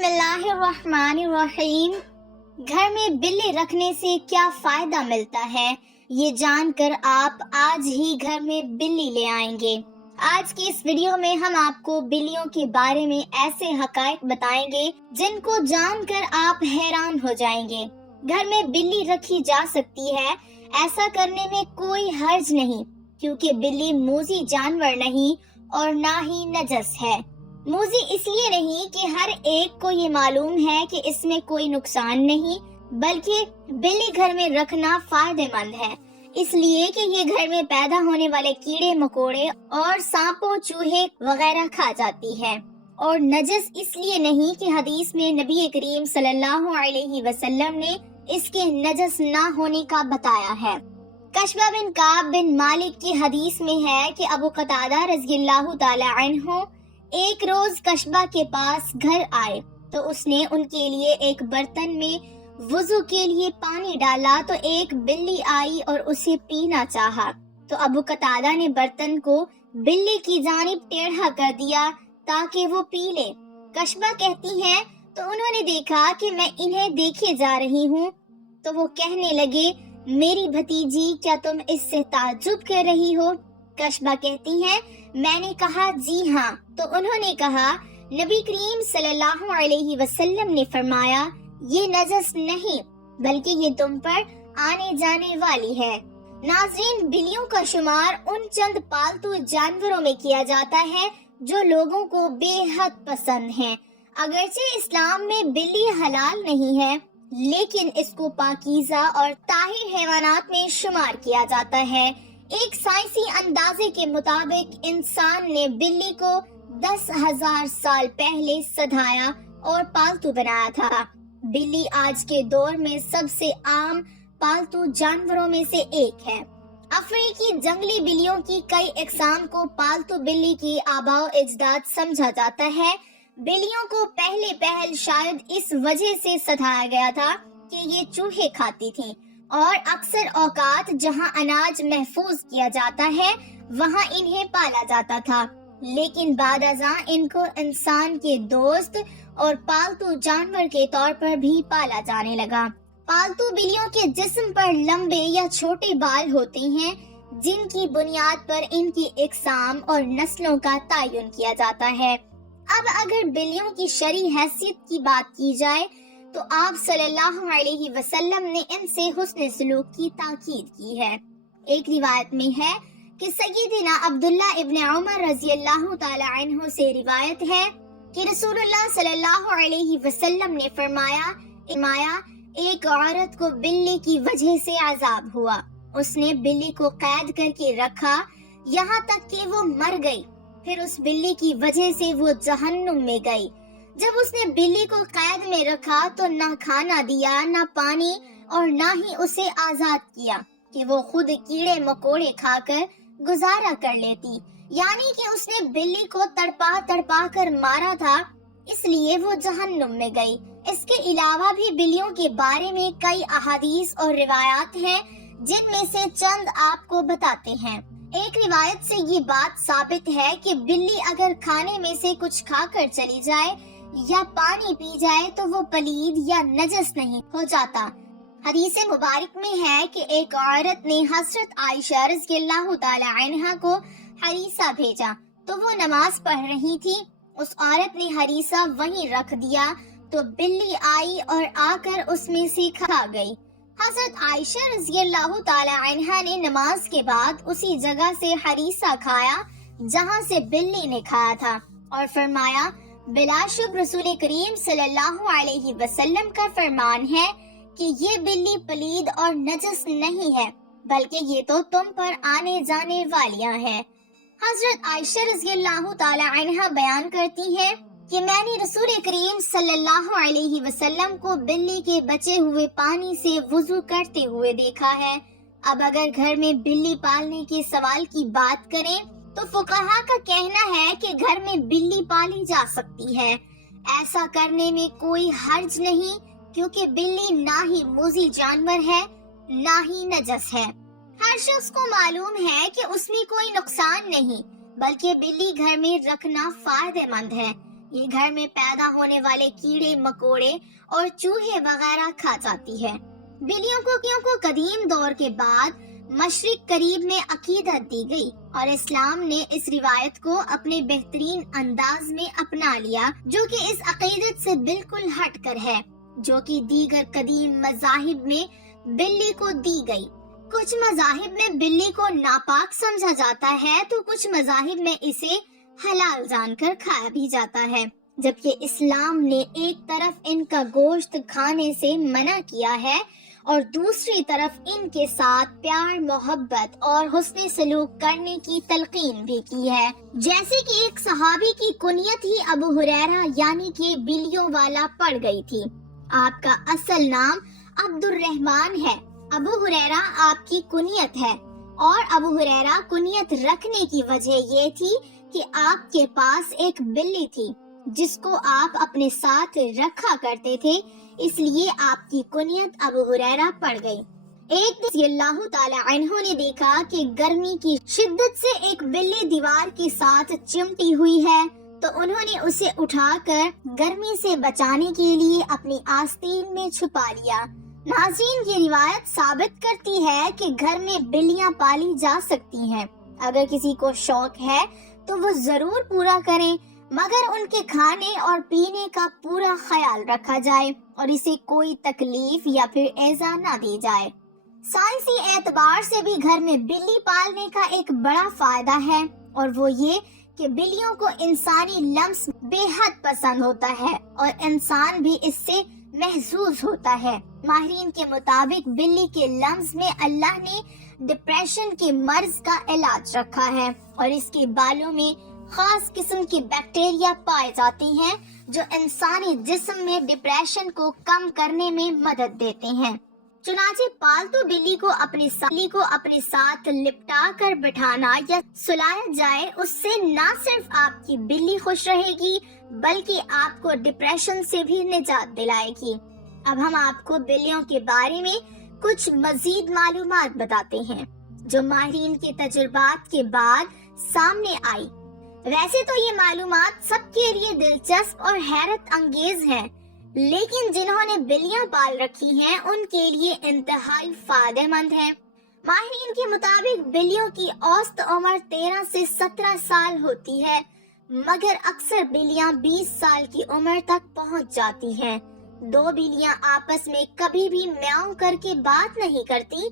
بسم اللہ الرحمن الرحیم۔ گھر میں بلی رکھنے سے کیا فائدہ ملتا ہے، یہ جان کر آپ آج ہی گھر میں بلی لے آئیں گے۔ آج کی اس ویڈیو میں ہم آپ کو بلیوں کے بارے میں ایسے حقائق بتائیں گے جن کو جان کر آپ حیران ہو جائیں گے۔ گھر میں بلی رکھی جا سکتی ہے، ایسا کرنے میں کوئی حرج نہیں، کیونکہ بلی موذی جانور نہیں اور نہ ہی نجس ہے۔ موذی اس لیے نہیں کہ ہر ایک کو یہ معلوم ہے کہ اس میں کوئی نقصان نہیں، بلکہ بلی گھر میں رکھنا فائدہ مند ہے، اس لیے کہ یہ گھر میں پیدا ہونے والے کیڑے مکوڑے اور سانپوں چوہے وغیرہ کھا جاتی ہے۔ اور نجس اس لیے نہیں کہ حدیث میں نبی کریم صلی اللہ علیہ وسلم نے اس کے نجس نہ ہونے کا بتایا ہے۔ کشبہ بن کعب بن مالک کی حدیث میں ہے کہ ابو قتادہ رضی اللہ تعالی عنہ ایک روز کشبہ کے پاس گھر آئے تو اس نے ان کے لیے ایک برتن میں وضو کے لیے پانی ڈالا تو ایک بلی آئی اور اسے پینا چاہا تو ابو قتادہ نے برتن کو بلی کی جانب ٹیڑھا کر دیا تاکہ وہ پی لے۔ کشبہ کہتی ہیں تو انہوں نے دیکھا کہ میں انہیں دیکھے جا رہی ہوں تو وہ کہنے لگے، میری بھتیجی کیا تم اس سے تعجب کر رہی ہو؟ کشبہ کہتی ہیں میں نے کہا جی ہاں، تو انہوں نے کہا نبی کریم صلی اللہ علیہ وسلم نے فرمایا یہ نجس نہیں بلکہ یہ تم پر آنے جانے والی ہے۔ ناظرین، بلیوں کا شمار ان چند پالتو جانوروں میں کیا جاتا ہے جو لوگوں کو بے حد پسند ہیں۔ اگرچہ اسلام میں بلی حلال نہیں ہے، لیکن اس کو پاکیزہ اور طاہر حیوانات میں شمار کیا جاتا ہے۔ ایک سائنسی اندازے کے مطابق انسان نے بلی کو 10,000 سال پہلے سدھایا اور پالتو بنایا تھا۔ بلی آج کے دور میں سب سے عام پالتو جانوروں میں سے ایک ہے۔ افریقی جنگلی بلیوں کی کئی اقسام کو پالتو بلی کی آباء و اجداد سمجھا جاتا ہے۔ بلیوں کو پہل شاید اس وجہ سے سدھایا گیا تھا کہ یہ چوہے کھاتی تھیں اور اکثر اوقات جہاں اناج محفوظ کیا جاتا ہے وہاں انہیں پالا جاتا تھا، لیکن بعد ازاں ان کو انسان کے دوست اور پالتو جانور کے طور پر بھی پالا جانے لگا۔ پالتو بلیوں کے جسم پر لمبے یا چھوٹے بال ہوتے ہیں جن کی بنیاد پر ان کی اقسام اور نسلوں کا تعین کیا جاتا ہے۔ اب اگر بلیوں کی شرعی حیثیت کی بات کی جائے تو آپ صلی اللہ علیہ وسلم نے ان سے حسن سلوک کی تاکید کی ہے۔ ایک روایت میں ہے کہ سیدنا عبداللہ ابن عمر رضی اللہ تعالی عنہ سے روایت ہے کہ رسول اللہ صلی اللہ علیہ وسلم نے فرمایا ایک عورت کو بلی کی وجہ سے عذاب ہوا، اس نے بلی کو قید کر کے رکھا یہاں تک کہ وہ مر گئی، پھر اس بلی کی وجہ سے وہ جہنم میں گئی۔ جب اس نے بلی کو قید میں رکھا تو نہ کھانا دیا، نہ پانی، اور نہ ہی اسے آزاد کیا کہ وہ خود کیڑے مکوڑے کھا کر گزارا کر لیتی، یعنی کہ اس نے بلی کو تڑپا کر مارا تھا، اس لیے وہ جہنم میں گئی۔ اس کے علاوہ بھی بلیوں کے بارے میں کئی احادیث اور روایات ہیں جن میں سے چند آپ کو بتاتے ہیں۔ ایک روایت سے یہ بات ثابت ہے کہ بلی اگر کھانے میں سے کچھ کھا کر چلی جائے یا پانی پی جائے تو وہ پلید یا نجس نہیں ہو جاتا۔ حدیث مبارک میں ہے کہ ایک عورت نے حضرت عائشہ رضی اللہ تعالی عنہا کو ہریسہ بھیجا تو وہ نماز پڑھ رہی تھی، اس عورت نے ہریسہ وہیں رکھ دیا تو بلی آئی اور آ کر اس میں سے کھا گئی۔ حضرت عائشہ رضی اللہ تعالی عنہا نے نماز کے بعد اسی جگہ سے ہریسہ کھایا جہاں سے بلی نے کھایا تھا اور فرمایا بلا شبہ رسول کریم صلی اللہ علیہ وسلم کا فرمان ہے کہ یہ بلی پلید اور نجس نہیں ہے بلکہ یہ تو تم پر آنے جانے والیاں ہیں۔ حضرت عائشہ رضی اللہ تعالی عنہا بیان کرتی ہے کہ میں نے رسول کریم صلی اللہ علیہ وسلم کو بلی کے بچے ہوئے پانی سے وضو کرتے ہوئے دیکھا ہے۔ اب اگر گھر میں بلی پالنے کے سوال کی بات کریں تو فقہا کا کہنا ہے کہ گھر میں بلی پالی جا سکتی ہے، ایسا کرنے میں کوئی حرج نہیں کیونکہ بلی نہ ہی موذی جانور ہے نہ ہی نجس ہے۔ ہر شخص کو معلوم ہے کہ اس میں کوئی نقصان نہیں بلکہ بلی گھر میں رکھنا فائدہ مند ہے۔ یہ گھر میں پیدا ہونے والے کیڑے مکوڑے اور چوہے وغیرہ کھا جاتی ہے۔ بلیوں کو قدیم دور کے بعد مشرق قریب میں عقیدت دی گئی اور اسلام نے اس روایت کو اپنے بہترین انداز میں اپنا لیا، جو کہ اس عقیدت سے بالکل ہٹ کر ہے جو کہ دیگر قدیم مذاہب میں بلی کو دی گئی۔ کچھ مذاہب میں بلی کو ناپاک سمجھا جاتا ہے تو کچھ مذاہب میں اسے حلال جان کر کھایا بھی جاتا ہے، جبکہ اسلام نے ایک طرف ان کا گوشت کھانے سے منع کیا ہے اور دوسری طرف ان کے ساتھ پیار، محبت اور حسن سلوک کرنے کی تلقین بھی کی ہے۔ جیسے کہ ایک صحابی کی کنیت ہی ابو ہریرہ یعنی کہ بلیوں والا پڑ گئی تھی۔ آپ کا اصل نام عبد الرحمن ہے، ابو ہریرہ آپ کی کنیت ہے، اور ابو ہریرہ کنیت رکھنے کی وجہ یہ تھی کہ آپ کے پاس ایک بلی تھی جس کو آپ اپنے ساتھ رکھا کرتے تھے، اس لیے آپ کی کنیت ابو ہریرہ پڑ گئی۔ ایک دن رضی اللہ تعالی عنہ نے دیکھا کہ گرمی کی شدت سے ایک بلی دیوار کے ساتھ چمٹی ہوئی ہے، تو انہوں نے اسے اٹھا کر گرمی سے بچانے کے لیے اپنی آستین میں چھپا لیا۔ ناظرین، یہ روایت ثابت کرتی ہے کہ گھر میں بلیاں پالی جا سکتی ہیں۔ اگر کسی کو شوق ہے تو وہ ضرور پورا کریں، مگر ان کے کھانے اور پینے کا پورا خیال رکھا جائے اور اسے کوئی تکلیف یا پھر ایذا نہ دی جائے۔ سائنسی اعتبار سے بھی گھر میں بلی پالنے کا ایک بڑا فائدہ ہے، اور وہ یہ کہ بلیوں کو انسانی لمس بے حد پسند ہوتا ہے اور انسان بھی اس سے محظوظ ہوتا ہے۔ ماہرین کے مطابق بلی کے لمس میں اللہ نے ڈپریشن کے مرض کا علاج رکھا ہے، اور اس کے بالوں میں خاص قسم کے بیکٹیریا پائے جاتے ہیں جو انسانی جسم میں ڈپریشن کو کم کرنے میں مدد دیتے ہیں۔ چنانچہ پالتو بلی کو اپنے ساتھ لپٹا کر بٹھانا یا سلایا جائے، اس سے نہ صرف آپ کی بلی خوش رہے گی بلکہ آپ کو ڈپریشن سے بھی نجات دلائے گی۔ اب ہم آپ کو بلیوں کے بارے میں کچھ مزید معلومات بتاتے ہیں جو ماہرین کے تجربات کے بعد سامنے آئی۔ ویسے تو یہ معلومات سب کے لیے دلچسپ اور حیرت انگیز ہیں، لیکن جنہوں نے بلیاں پال رکھی ہیں ان کے لیے انتہائی فائدہ مند ہے۔ ماہرین کے مطابق بلیوں کی اوسط عمر 13 سے 17 سال ہوتی ہے، مگر اکثر بلیاں 20 سال کی عمر تک پہنچ جاتی ہیں۔ دو بلیاں آپس میں کبھی بھی میاؤں کر کے بات نہیں کرتی۔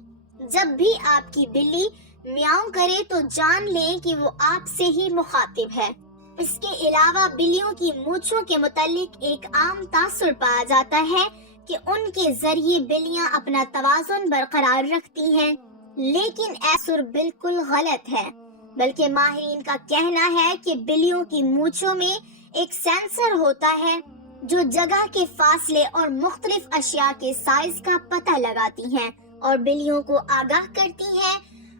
جب بھی آپ کی بلی میاؤں کرے تو جان لیں کہ وہ آپ سے ہی مخاطب ہے۔ اس کے علاوہ بلیوں کی مونچھوں کے متعلق ایک عام تاثر پایا جاتا ہے کہ ان کے ذریعے بلیاں اپنا توازن برقرار رکھتی ہیں، لیکن ایسر بالکل غلط ہے، بلکہ ماہرین کا کہنا ہے کہ بلیوں کی مونچھوں میں ایک سینسر ہوتا ہے جو جگہ کے فاصلے اور مختلف اشیاء کے سائز کا پتہ لگاتی ہیں اور بلیوں کو آگاہ کرتی ہیں۔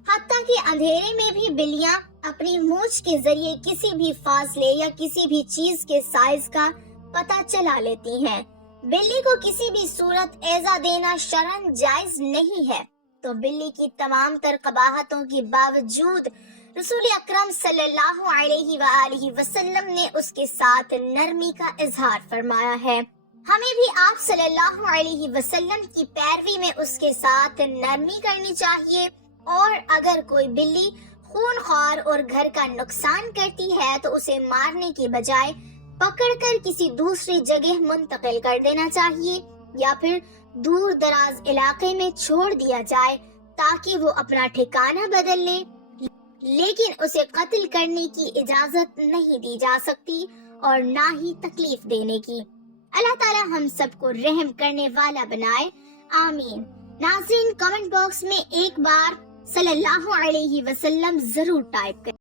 حتیٰ کہ اندھیرے میں بھی بلیاں اپنی مونچھ کے ذریعے کسی بھی فاصلے یا کسی بھی چیز کے سائز کا پتہ چلا لیتی ہیں۔ بلی کو کسی بھی صورت ایذا دینا شرعاً جائز نہیں ہے، تو بلی کی تمام تر قباحتوں کے باوجود رسول اکرم صلی اللہ علیہ وآلہ وسلم نے اس کے ساتھ نرمی کا اظہار فرمایا ہے۔ ہمیں بھی آپ صلی اللہ علیہ وسلم کی پیروی میں اس کے ساتھ نرمی کرنی چاہیے، اور اگر کوئی بلی خون خوار اور گھر کا نقصان کرتی ہے تو اسے مارنے کے بجائے پکڑ کر کسی دوسری جگہ منتقل کر دینا چاہیے، یا پھر دور دراز علاقے میں چھوڑ دیا جائے تاکہ وہ اپنا ٹھکانہ بدل لے، لیکن اسے قتل کرنے کی اجازت نہیں دی جا سکتی اور نہ ہی تکلیف دینے کی۔ اللہ تعالی ہم سب کو رحم کرنے والا بنائے، آمین۔ ناظرین، کمنٹ باکس میں ایک بار صلی اللہ علیہ وسلم ضرور ٹائپ کریں۔